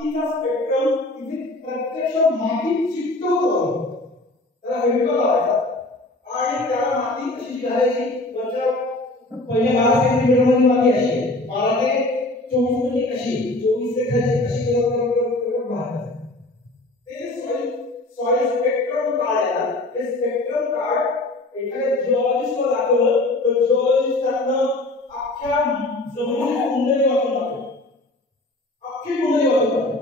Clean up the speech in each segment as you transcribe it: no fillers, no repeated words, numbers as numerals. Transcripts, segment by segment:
मातीचा स्पेक्ट्रम इथे प्रत्यक्ष मातीत चिकटवतो त्याला फेविकॉल लावायचा आणि त्याला माती कशी घालायची वरच्या पहिल्या 12 सेंटीमीटर मध्ये माती अशी 12 ते 24 मध्ये कशी 24 ते खाली अशी करत बाहेर ते सॉइल स्पेक्ट्रम कार्ड आहे ना ते स्पेक्ट्रम कार्ड एखाद्या जिओलॉजिस्टला दाखवलं तर जिओलॉजिस्ट त्यातनं अख्ख्या जमिनीची कुंडली वाचून दाखवलं अख्खी कुंडली वाचून दाखवलं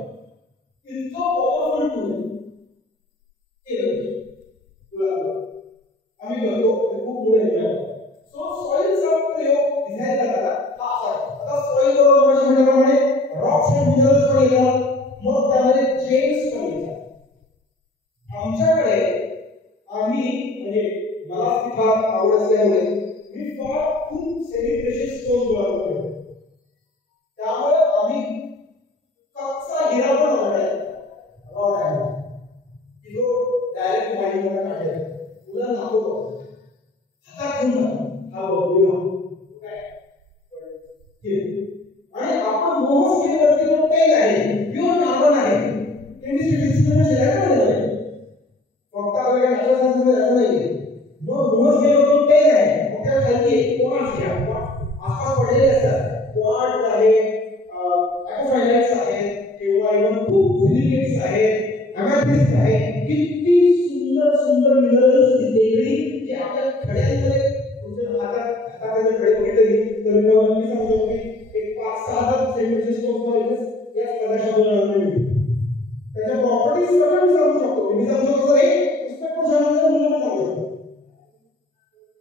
इतकं पॉवरफुल टूल आहे तुला आम्ही करतो खूप पुढे येतोय सो सॉइलचा प्रयोग डिझाईन करायला हा असा आता सॉइल बरोबर मगाशी म्हटल्याप्रमाणे रॉक्स आणि मिनरल्स पण येतात मग त्यामध्ये जेम्स पण येतात आमच्याकडे आम्ही म्हणजे मला ती फार आवड असल्यामुळे मी फार खूप सेमी प्रेशियस स्टोन गोळा करतो त्यामुळे आम्ही कच्चा हिरा पण वापरायचा रॉड आहे की जो डायरेक्ट माइंडमध्ये टाकायचा तुला दाखवतो हातात घेऊन हा बघूया काय आणि आपण मोहस केल्यावरती जो पेन आहे प्युअर कार्बन आहे केमिस्ट्री फिजिक्समध्ये शिकायचं नाही फक्त आपल्याला नॅचरल सायन्समध्ये असं नाहीये मग मोहस केल्यावर जो पेन आहे मग त्या खाली क्वार्ट्स घ्या आसपास पडलेले असतात क्वार्ट्स आहे ॲक्वाफायलाइट्स आहेत किंवा इव्हन खूप सिलिकेट्स आहेत अमॅथिस्ट आहे किती सुंदर सुंदर मिनरल्स वेगळी जे आपल्या खड्यांमध्ये तुमच्या हातामध्ये खडे बघितले तर मी सांगतो की एक 5-6 सेंटीमीटर स्टोन याच प्रकाशामध्ये मिळतो त्याच्या प्रॉपर्टीज सगळं मी सांगू शकतो मी सांगू शकतो नाही पुस्तक पण सांगू शकतो मुलं सांगू शकतो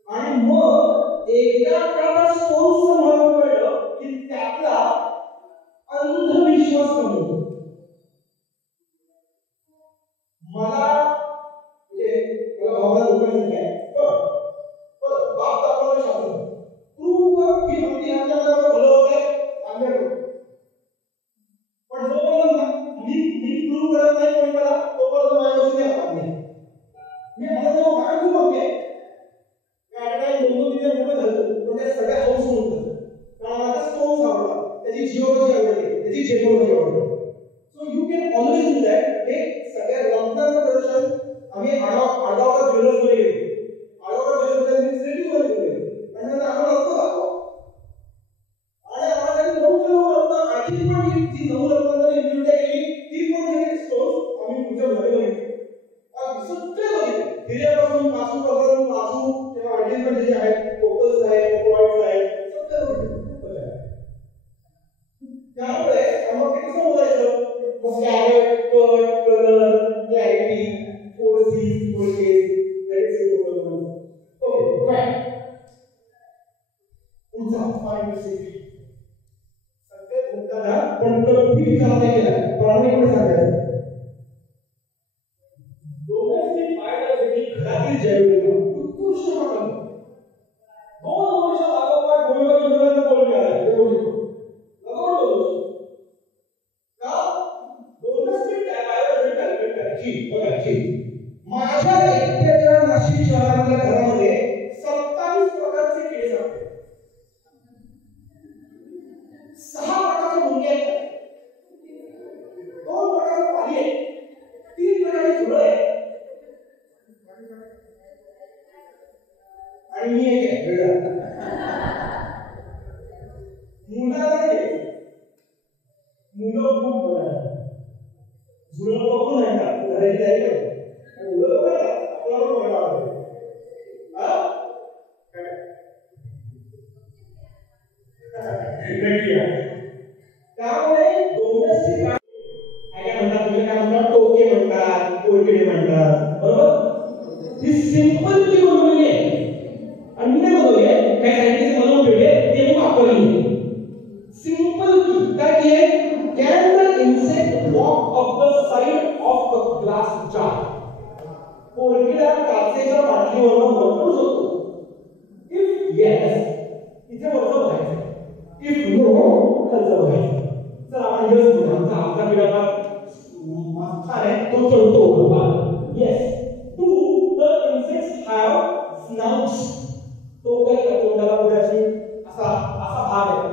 आणि मग एकदा का स्टोन्सचं महत्व कळलं की त्यातला अंधविश्वास कमी होतो मला भावना दुखायचं काय पण बाप दाखवलं शास्त्र प्रूव्ह कर की अगदी आपल्याला भलं होतंय आम्ही पण जोपर्यंत मी प्रूव्ह करत नाही कोणी मला तोपर्यंत माझ्या गोष्टी आपण नाही मी मला तेव्हा भाग खूप होते काय 2-3 मुलं झालं पण त्या सगळ्या हाऊस होऊन कारण मला स्टोन्स आवडतात त्याची जिओलॉजी आवडते त्याची जेमोलॉजी आवडते so you can always do that हे सगळ्या रत्नांचं प्रदर्शन आम्ही आडगावला ज्वेलर्समध्ये गेलो आडगावला ज्वेलर्समध्ये सेटिंगमध्ये गेलो आणि नंतर आम्हाला रत्न दाखवा आणि आम्हाला काही 9 रत्न आणखी पण जी 9 रत्नांनी इन्क्लूड केली ती पण हे स्टोन्स आम्ही तुमच्या घरी बघितले आणि सगळे बघितले हिऱ्यापासून पासून किंवा आर्टिफिशियल जे आहेत फोकस आहेत कोलॉइड्स आहेत सगळे बघितले त्यामुळे आम्हाला किती समजायचं मग carat cut colour clarity 4 C's 4 K's that is the problem okay right पुढचा 5 6 सगळे मुद्दा पण कधी विचार नाही केला प्रामाणिकपणे सांगायचं डोमेस्टिक बायोडायव्हर्सिटी घरातील जैवविविधता उत्कृष्ट प्रकार 2 वर्ष लागोपाठ भूमिगत जीवनाचा गोल मिळाला ते गोष्ट का डोमेस्टिक बायोडायव्हर्सिटी कॅल्क्युलेट करायची बघायची माझ्या एकट्याच्या नाशिक शहरातल्या घरामध्ये 27 प्रकारचे किडे सापडले 6 प्रकारचे मुंग्या आहेत 2 प्रकारचे पाली आहेत 3 प्रकारचे झुरळ आहेत आणि मी एक आहे वेगळा मुलं खूप बघा झुरळ बघून येतात घराची तयारी करतात मुलं बघा आपल्याला बघायला आवडतं त्यामुळे डोमेस्टिक काय म्हणतात तुम्ही काय म्हणतात टोके म्हणतात कोळकिडे म्हणतात बरोबर ही सिंपल की बनवलेली आहे आणि मी काय बनवली आहे काही सायंटिस्ट बनवून ठेवले ते मी वापरली सिंपल की काय की आहे can the insect walk up the side of a glass jar कोळकिडा काचेच्या बाटलीवरून वरचढू शकतो if yes इथे वरचं बघायचं if no खालचं बघायचं तर आपण यस म्हणू आमचा किडा मास्टर आहे तो चढतो बरोबर yes do the insects have snouts तो काय करतो तोंडाला पुढे अशी असा भाग आहे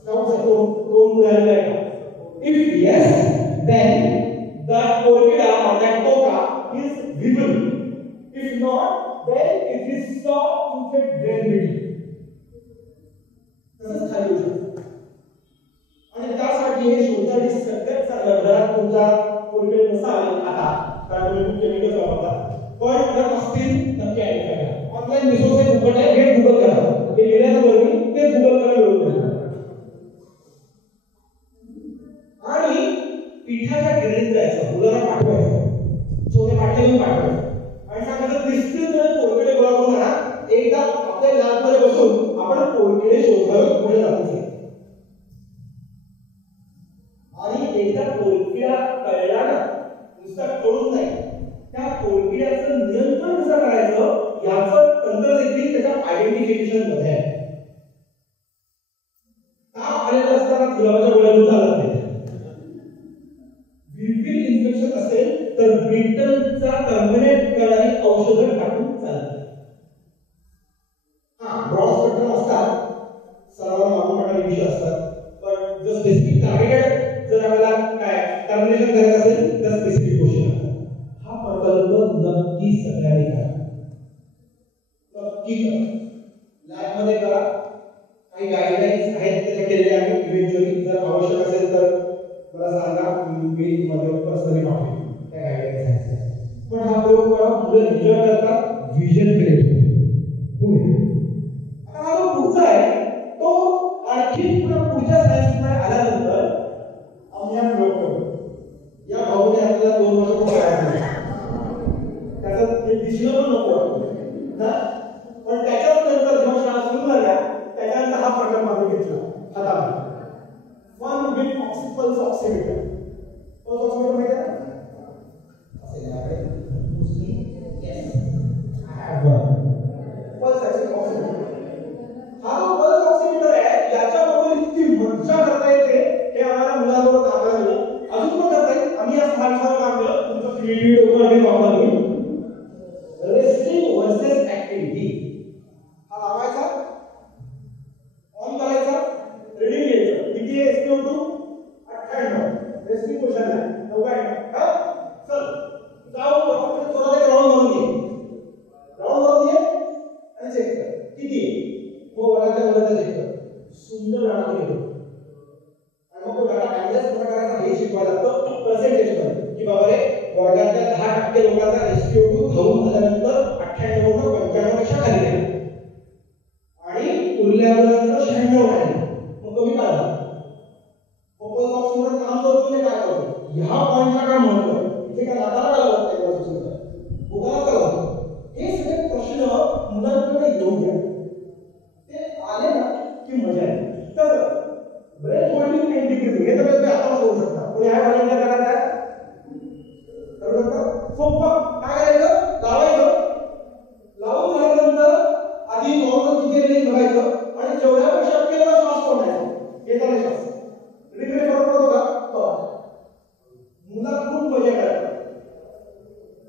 स्नाउट आहे तो तोंड पुढे आलेला आहे if yes then that porqueda or that coca is visible. If not, then it is soft inside drainage. तसंच खाली होऊ शकतं. आणि त्यासाठी हे शोधण्यासाठी सगळ्यात चांगलं घरात तुमचा पोर्केड नसावे आता कारण तुम्ही केमिकल्स वापरता पण जर असतील नक्की आयडेंटिफाय करा. ऑनलाईन रिसोर्सेस उघडले हे गुगल करा. हे लिहिण्याचं वर्ग ते गुगल करा व्यवस्थित. आणि पिठाच्या गिरणीत जायचं मुलांना पाठवायचं छोटे पाठे घेऊन पाठवायचं आणि सांगायचं दिसतील तर पोरकेडे गोळा करून आणा. एकदा आपल्या लॅबमध्ये बसून आपण पोरकेडे शोधावे पुढे जातो. आणि एकदा पोरकिडा कळला ना नुसता कळून नाही त्या पोरकिड्याचं नियंत्रण कसं करायचं याचं तंत्र देखील त्याच्या आयडेंटिफिकेशन मध्ये आहे. ताप आलेला असताना गुलाबाच्या गोळ्या चालत नाही. विपरीत इन्फेक्शन असेल तर ब्रिटनचा टर्मिनेट करणारी औषधं टाकून चालतात. ब्रॉड स्पेक्ट्रम असतात सर्वांना मागून टाकणारे विषय असतात पण जो स्पेसिफिक टार्गेटेड जर आपल्याला काय टर्मिनेशन करायचं असेल तर स्पेसिफिक गोष्टी हा प्रकल्प नक्की सगळ्यांनी करा. नक्की करा. लॅबमध्ये करा. काही गाईडलाईन्स आहेत त्याच्या केलेल्या आम्ही इव्हेंच्युअली जर आवश्यक असेल तर मला सांगा मी मध्ये पर्सनली पाठवेन त्या गाईडलाईन्स. पण हा प्रयोग करा. मुलं एन्जॉय करतात. विजन क्रिएट पुढे आता जो पुढचा आहे तो आणखी पुढच्या सायन्समध्ये आल्यानंतर आम्ही हा प्रयोग करतो. या भाऊने आपल्याला 2 वर्ष करायचं त्याचं ते दिसणं पण नको ना पण त्याच्याच नंतर जेव्हा शाळा सुरू झाल्या त्याच्यानंतर हा प्रकल्प आम्ही घेतला हातामध्ये. One with pulse oximeter. Pulse oximeter माहिती आहे असेल याकडे yes I have one pulse oximeter. हा जो पल्स ऑक्सिमीटर आहे याच्याबरोबर इतकी मज्जा करता येते हे आम्हाला मुलांबरोबर काम करायला मिळालं. अजून पण करता येईल. आम्ही या स्थानिकावर काम केलं. तुमचं 3D डोकं हे वापरला तुम्ही रेस्टिंग वर्सेस ऍक्टिव्हिटी हा लावायचा ऑन करायचा रीडिंग घ्यायचं किती आहे SpO2 98 रेस्टिंग पोझिशन आहे 99 हा चल जाऊ आपण थोडा एक राऊंड मारून घे आणि चेक कर किती आहे मग वराच्या चेक कर सुंदर डाटा घेतो आणि मग तो डाटा अनालाइज कसा करायचा हे शिकवायला लागतं पर्सेंटेज मध्ये की बाबा रे वर्गातल्या 10% लोकांचा SpO2 धावून झाल्यानंतर 98 वरून 95 पेक्षा खाली गेला आणि उरल्या मुलांचा 96 राहिला मग कमी का झाला. पल्स ऑक्सिमीटर काम करतो ते काय करतो ह्या पॉइंटला काय महत्व आहे इथे काय नाकाला काय लावत नाही पल्स ऑक्सिमीटर बुकाला का लावतो हे सगळे प्रश्न मुलांकडे येऊन घ्या. ते आले ना की मजा येते. तसं ब्रेथ होल्डिंग अँड डिक्रीजिंग हे तर तुम्ही आता करू शकता. कोणी आहे व्हॉलंटियर करायचं आहे करू शकता. सोपं काय करायचं लावायचं लावून झाल्यानंतर आधी नॉर्मल किती रेंज बघायचं आणि जेवढ्यापेक्षा शक्य तेवढा श्वास सोडायचा. घेताना श्वास रिफ्रेश करतो का मुला खूप मजा करतात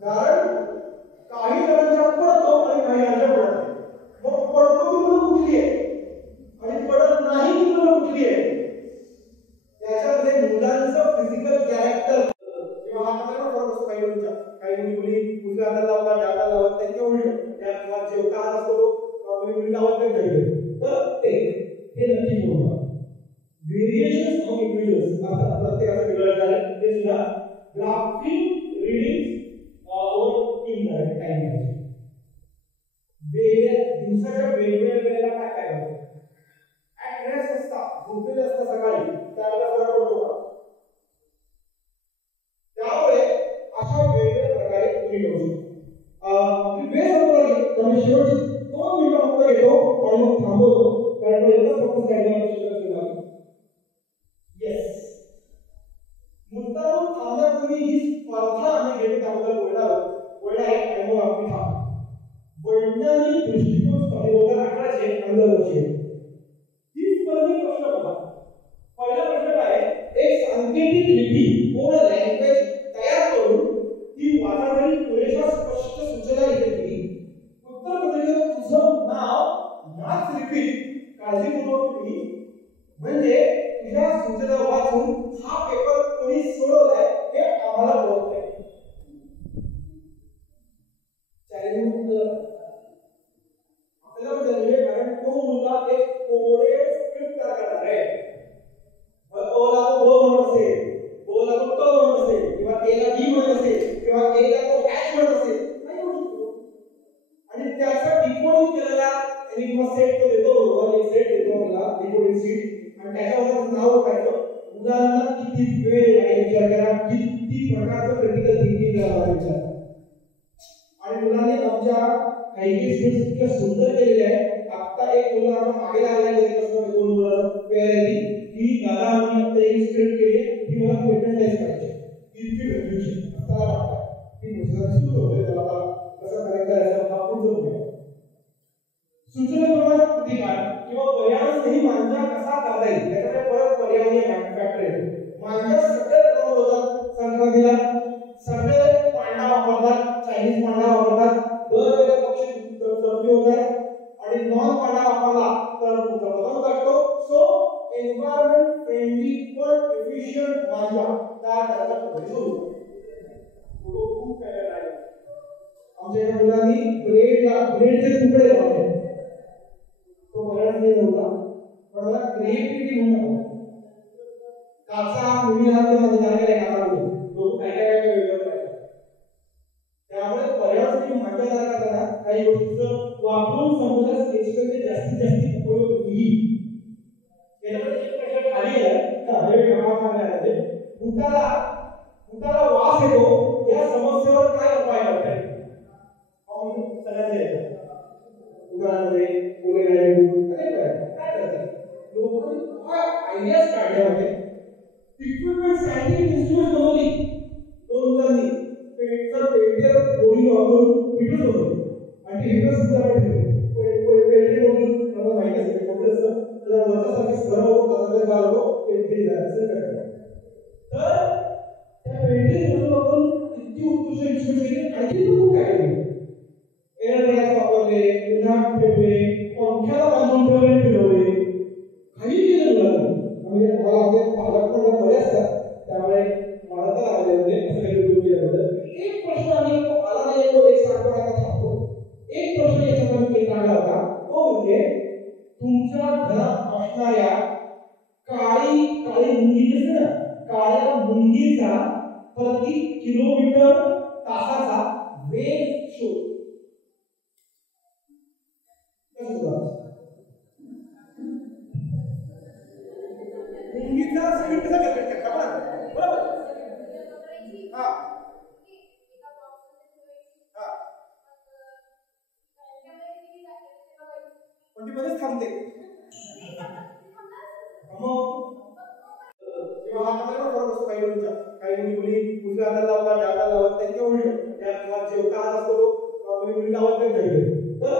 कारण काही जणांच्या पडतो आणि काही जणांच्या पडत नाही. मग पडतो ती मुलं कुठली आहे आणि पडत नाही ती मुलं कुठली आहे त्याच्यामध्ये मुलांचं फिजिकल कॅरेक्टर किंवा हाताला फरक असतो. काही मुली उजव्या हाताला लावतात डाव्या हाताला लावतात त्यांच्या उलट त्या जेवता हात असतो मुली लावत नाही काही तर ते हे नक्की करू. व्हेरिएशन्स ऑफ इंडिव्हिज्युअल्स अर्थात प्रत्येकाचं वेगळं झालं ते सुद्धा graphic reading over in time वेगळ्या दिवसाच्या वेगवेगळ्या वेळेला काय काय होतं ऍड्रेस असतात झोपलेले असतात सकाळी त्यावेळेला फरक पडतो का त्यामुळे अशा वेगवेगळ्या प्रकारे तुम्ही करू शकता. आपली वेळ संपली तर मी शेवटची 2 मिनिटं फक्त घेतो आणि मग थांबवतो कारण तो एकच फक्त स्लाइडवर शिकत नाही. येस मुद्दाम थांबण्यापूर्वी ही स्पर्धा आम्ही घेतो त्याबद्दल बोलणार आहे आणि मग आपण थांब वैज्ञानिक दृष्टिकोन स्पर्धेबद्दल 1100 आणि दरवर्षी ही स्पर्धेत प्रश्न बघा. पहिला प्रश्न काय एक सांकेतिक लिपी कोड लँग्वेज तयार करून ती वाचण्यासाठी पुरेशा स्पष्ट सूचना इथे दिली. उत्तरपत्रिकेत तुझं नाव नाच रिपीट काळजीपूर्वक लिही म्हणजे तुझ्या सूचना वाचून हा पेपर कोणी सोडवलाय किती वेळ लागेल विचार करा, किती प्रकारचं क्रिटिकल थिंकिंग करावं विचार. आणि मुलांनी आमच्या काही स्टुडंट्स इतक्या सुंदर केलेले आहे. आता एक मुलगा आमच्या मागे लागला घरी बसलो, दोन मुलं पेअर आहे की दादा मी आता एक स्क्रिप्ट केली की मला पेटंटाईज करायची, इतकी व्हॅल्यूची आता वाटतं की मुलांना सुरू होते, त्याला कसं करायचं हा पुढचं बघूया. सूचनेप्रमाणे कृती काढ किंवा पर्यावरण स्नेही मांजा कसा करता येईल याच्याकडे परत पर्यावरणीय फॅक्टर येतो. मांजा सगळे प्रॉब्लेम होतात संक्रांतीला, सगळे पांडा वापरतात, चायनीज पांडा वापरतात, दरवेळेला पक्षी जपली होतात आणि नॉन पांडा वापरला तर पतंग काढतो. सो एन्व्हायरमेंट फ्रेंडली पण एफिशियंट मांजा तयार करायचा प्रयत्न होतो. खूप काय आहे आमच्या मुलांनी ब्रेडचे तुकडे लावले, तो बराच नाही नव्हता पण मला क्रिएटिव्हिटी म्हणून काचा मुली हात मध्ये झालेला आहे, काचा मुली लोक काय काय काय वेगळं करतात. त्यामुळे पर्यावरणाची मांजा तयार करताना काही गोष्टींचं वापरून समजा एक्सपेक्टेड जास्तीत जास्त उपयोग होईल. याच्यामध्ये एक प्रश्न खाली आहे, हे कामाला आहे, उंटाला वास येतो या समस्येवर काय उपाय करता येईल? सगळ्यांना येतो उदाहरणामध्ये पुणे रायगड काय करतात लोकांनी काय आयडियाज काढल्या होते. इक्विपमेंट सायंटिफिक इन्स्ट्रुमेंट बनवली दोन मुलांनी, पेंटर गोळी वापरून हिटर्स होतो आणि ते हिटर्स सुद्धा पेंटर म्हणून मला माहिती असते मोठं असतं त्याला वरच्यासारखे स्वर होतो तसा गाल होतो ते असं करतात. तर त्या पेंटिंग म्हणून आपण इतकी उत्कृष्ट इन्स्ट्रुमेंट केली. आणखी खूप काय केलं, एअर ड्रायर वापरले, उन्हात ठेवले, पंख्याला बांधून ठेवले, फिरवले, काही केलं मुलांनी. म्हणजे मला आमचे पालक पण बरे असतात त्यामुळे मला तर आले होते असं काही उपयोग केल्याबद्दल. एक प्रश्न आम्ही आला नाही, तो एक सांगतो आता सांगतो. एक प्रश्न याच्यात मी काढला होता, तो म्हणजे तुमच्या घरात असणाऱ्या काळी मुंगी असते ना, काळ्या मुंगीचा प्रति किलोमीटर तासाचा वेग शोध. मुंगीचा स्पीड कसा करता बरोबर. हा पण ती मध्येच थांबते किंवा हाताला पण फरक असतो. काही मुली उजव्या हाताला लावतात, डाव्या हाताला लावतात, त्यांच्या उलट त्या जेवता हात असतो मुली लावत नाही काही. तर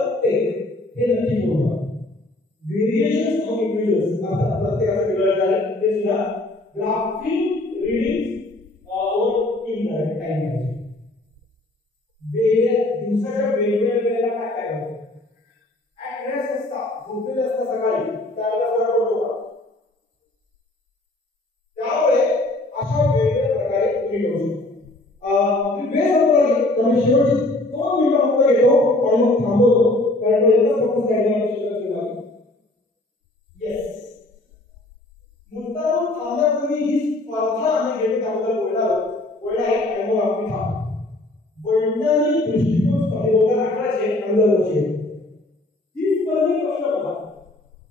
हे नक्की करू. व्हेरिएशन्स ऑफ इंडिव्हिज्युअल्स अर्थात प्रत्येकाचं वेगळं आहे, ते सुद्धा graphic reading over in time दिवसाच्या वेगवेगळ्या वेळेला काय करतो. ऍड्रेस असतात, झोपलेले असतात सकाळी, त्यावेळेला फरक पडतो का? त्यामुळे अशा वेगवेगळ्या प्रकारे तुम्ही करू शकता. आपली वेळ संपली तर मी शेवटची 2 मिनिटं फक्त घेतो आणि मग थांबवतो, कारण तो एकच फोकस करायला शिकत नाही. येस, मुद्दाम थांबण्यापूर्वी ही स्पर्धा आम्ही घेतो, त्याबद्दल बोलणार आहे आणि मग आपण थांबतो. वैज्ञानिक दृष्टिकोन स्पर्धेबद्दल 1800 अंदाजाची ही स्पर्धेत प्रश्न बघा.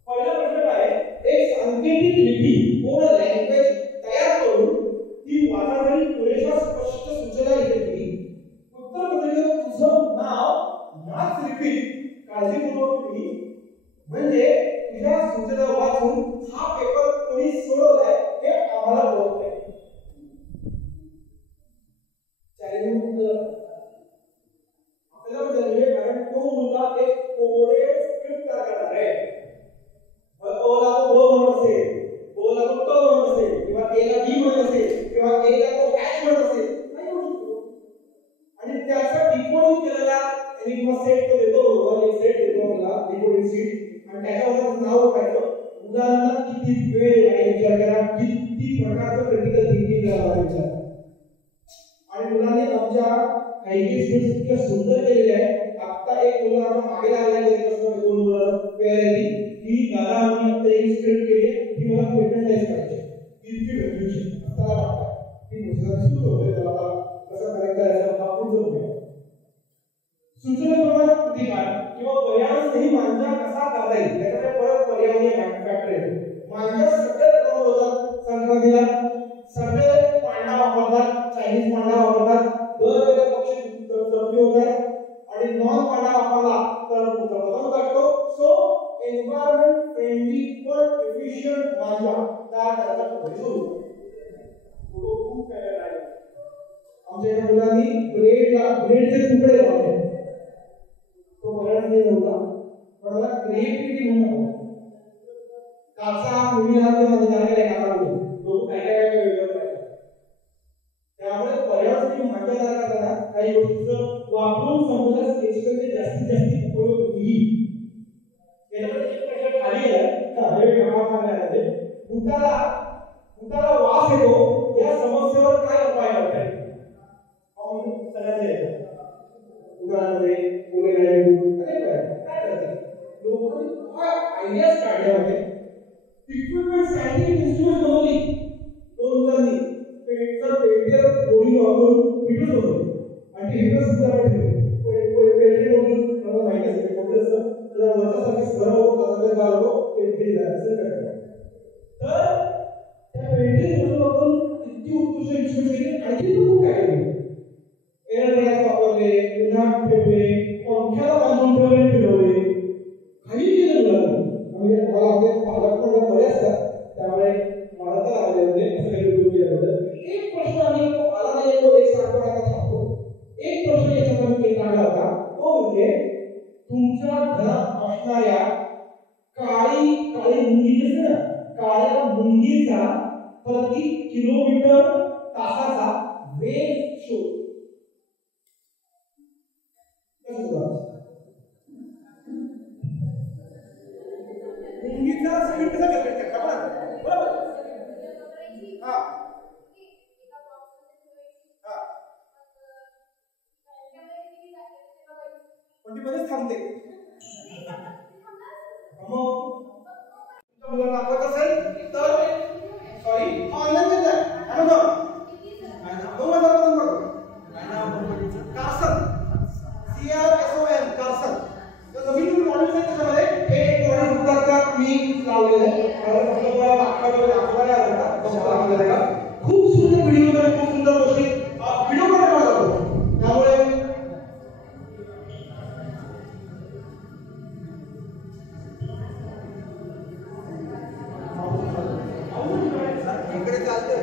पहिला प्रश्न काय आहे, एक सांकेतिक लिपी कोड लँग्वेज तयार करून ती वाचण्यासाठी पुरेशा स्पष्ट सूचना दिली. उत्तरपत्रिकेत तुझं नाव नाच रिपीट काळजीपूर्वक लिही, म्हणजे तुझ्या सूचना वाचून हा पेपर कोणी सोडवलाय हे आम्हाला ओळखता येईल. आपल्याला म्हणजे कारण तो मुलगा एक कोडेड स्क्रिप्ट तयार करणार आहे. ओला तो गो म्हणत असेल, ओला तो क म्हणत असेल, किंवा एला बी म्हणत असेल, किंवा एला तो हॅश म्हणत असेल, नाही होऊ शकतो. आणि त्याचा डिकोडिंग केलेला एनिग्मा सेट तो देतो, बरोबर एक सेट देतो आपल्याला डिकोडिंग सीट, आणि त्याच्यावर नाव टाकायचं. मुलांना किती वेळ लागेल विचार करा, किती प्रकारचं क्रिटिकल थिंकिंग करावं विचार. आणि मुलांनी आमच्या काही स्टुडंट्स इतक्या सुंदर केलेले आहे. आता एक मुलगा आमच्या मागे लागला घरी बसलो, दोन मुलं पेअर आहे की दादा मी आता एक स्क्रिप्ट केली की मला पेटंटाईज करायची, इतकी व्हॅल्यूची आता वाटतं की मुलांना सुरू होते, त्याला कसं करायचं हा पुढचं बघूया. सूचनेप्रमाणे कृती काढ किंवा पर्यावरण स्नेही मांजा कसा करता येईल याच्याकडे परत पर्यावरणीय फॅक्टर येतो. मांजा सगळे प्रॉब्लेम होतात संक्रांतीला, आमच्या एका मुलांनी ब्रेडचे तुकडे लावले. तो मराठी नव्हता पण मला क्रिएटिव्हिटी म्हणून काचा मुली हात माझ्या काचा लोक काय काय वेगवेगळं करतात. त्यामुळे पर्यावरणाची मान्यता करताना काही गोष्टींचं वापरून समजा स्केचमध्ये जास्तीत जास्त उपयोग दिली. याच्यामध्ये एक प्रश्न खाली आहे हे कामात आहे उंटाला वास येतो या समस्येवर काय उपाय करता येईल सगळ्यांना उदाहरणामध्ये पुणे काय करतात लोकांनी आयडियाज काढल्या होते. इक्विपमेंट सायंटिफिक इन्स्ट्रुमेंट बनवली दोन मुलांनी पेंटर गोळी वापरून हिटर्स होतो आणि ते हिटर्स सुद्धा पेंटर म्हणून मला माहिती असते मोठं असतं त्याला वरचा सारखं घर होतो तसा गाल होतो ते फिरी जातं असं करतात. तर त्या पेंटिंग म्हणून आपण इतकी उत्कृष्ट इन्स्ट्रुमेंट केली आणखी खूप काय केलं. एअर ड्रायर वापरले उन्हात ठेवले पंख्याला बांधून ठेवले फिरवले काही केलं मुलांनी. म्हणजे मला आमचे पालक पण बरे असतात त्यामुळे मला तर आले होते असं काही उपयोग केल्याबद्दल. एक प्रश्न आम्ही आला नाही तो एक सांगतो सांगतो. एक प्रश्न याच्यामध्ये काढला होता तो म्हणजे तुमच्या घरात असणाऱ्या काळी मुंगी असते ना काळ्या मुंगीचा प्रति किलोमीटर तासाचा वेग शोध. मुंगीचा स्पीड कसा करता बरोबर. हा पण ती मध्येच थांबते. मग मुलांना दाखवायचं असेल तर सॉरी ऑनलाईन देत आहे अमेझॉन कार्सन CRSON कार्सन. तर नवीन नवीन मॉडेल्स आहेत त्याच्यामध्ये एक मॉडेल फक्त मी लावलेलं आहे. खूप सुंदर व्हिडिओ खूप सुंदर गोष्टी व्हिडिओ मध्ये बघतो. त्यामुळे इकडे चालतंय